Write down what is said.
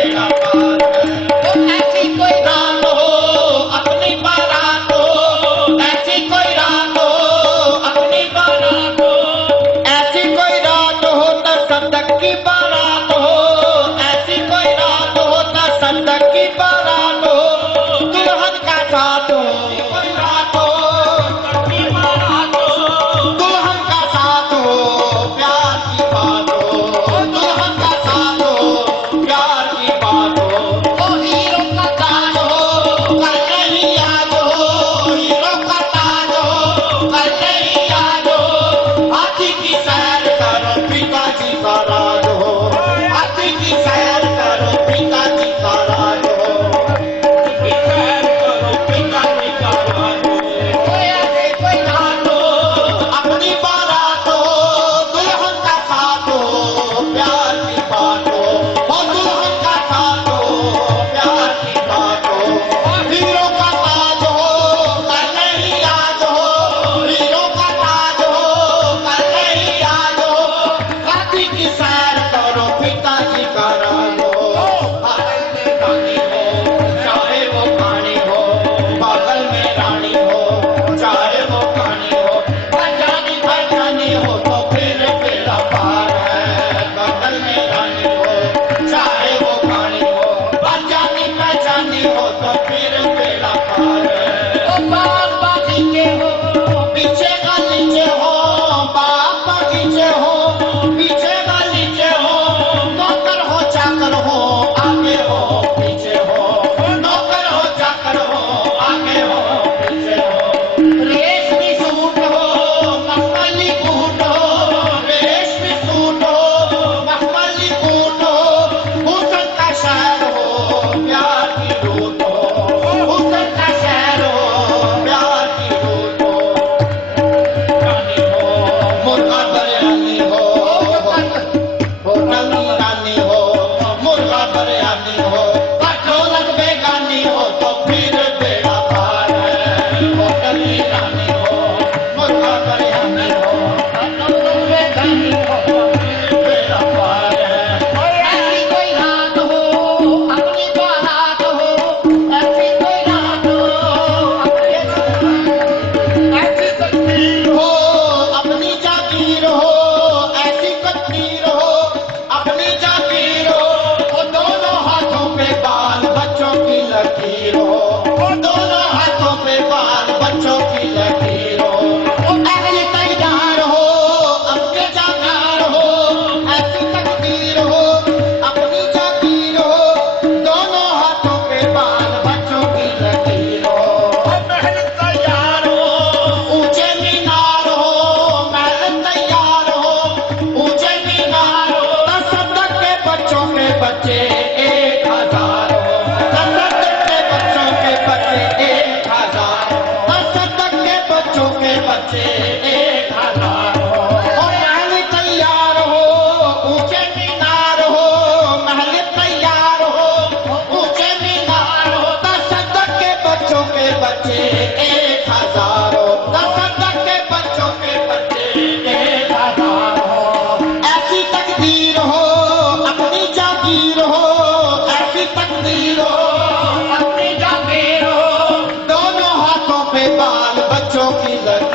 बेड़ा पार है। तो ऐसी कोई रात हो अपनी बारात हो, ऐसी कोई रात हो अपनी बारात हो, ऐसी कोई रात हो तसद्दुक़ की बारात हो, ऐसी कोई रात हो तसद्दुक़ की बारात हो, दुल्हन का साथ हो कोई रात हो अपनी बारात हो, दुल्हन का साथ हो प्यार की बात हो, दुल्हन का साथ हो प्यार की बात हो, ओ हीरो का ताज हो कल नहीं याद हो, हीरो का ताज हो कल नहीं याद हो, हाथी की सैर करो पिताजी का राज हो, हाथी की सैर करो पिताजी का राज हो, की सैर करो पिताजी का राज हो। कोई ऐसे कोई रात हो अपनी बारात हो, दुल्हन का साथ हो प्यार की बात हो, ओ दुल्हन का साथ हो प्यार की बात हो, हीरो का ताज हो कल नहीं याद हो, हीरो का ताज हो कल नहीं याद हो, हाथी की सैर करो पिताजी का राज हो, बगल में रानी हो चाहे वो कहानी हो, बगल में रानी हो चाहे वो कहानी हो, पहचानी पहचानी हो तो फिर बेड़ा पार है, बगल में रानी हो चाहे वो कहानी हो, पहचानी पहचानी हो तो फिर बेड़ा पार है। ओ बाग बगीचे हो पीछे गलीचे हो, बाग बगीचे हो पीछे गलीचे हो, नौकर हो चाकर हो आगे हो पीछे हो, नौकर हो चाकर हो आगे हो पीछे हो, रेशमी सूट हो मखमली बूट हो, रेशमी सूट हो मखमली बूट हो, हुस्न का शहर हो प्यार की रूट हो, हुस्न का शहर हो प्यार की रूट हो, रानी हो मुर्गा बिरयानी हो, होटल की रानी हो मुर्गा बिरयानी हो, ढोलक बेगानी हो तो फिर बेड़ा पार है, होटल की रानी हो मुर्गा बिरयानी हो, ढोलक बेगानी हो तो फिर बेड़ा पार है। ऐसी कोई रात हो अपनी बारात हो, ऐसी कोई रात हो ऐसी तकदीर हो अपनी जागीर हो, ऐसी तकदीर हो अपनी जागीर हो, वो दोनों हाथों पे बाल बच्चों की लकीर हो, वो दोनों हाथों पे बाल बच्चों की लकीर हो, वो ऐसी तैयार हो अपने जागार हो, ऐसी तकदीर हो अपनी जागीर हो, दोनों हाथों पे बाल बच्चों की लकीर हो, महल तैयार हो ऊंचे मीनार हो, महल तैयार हो ऊंचे मीनार हो, तसद्दुक़ के बच्चों के बच्चे 1000 हो, तसद्दुक़ के बच्चों के बच्चे 1000 हो, तसद्दुक़ के बच्चों के बच्चे 1000 हो, और महल तैयार हो ऊंचे मीनार हो, महल तैयार हो ऊंचे मीनार हो, तसद्दुक़ के बच्चों के बच्चे 1000 हो, तसद्दुक़ के बच्चों के बच्चे 1000 हो, ऐसी तकदीर हो अपनी जागीर हो, ऐसी तकदीर हो अपनी जागीर हो, दोनों हाथों पे बाल बच्चों की लकीर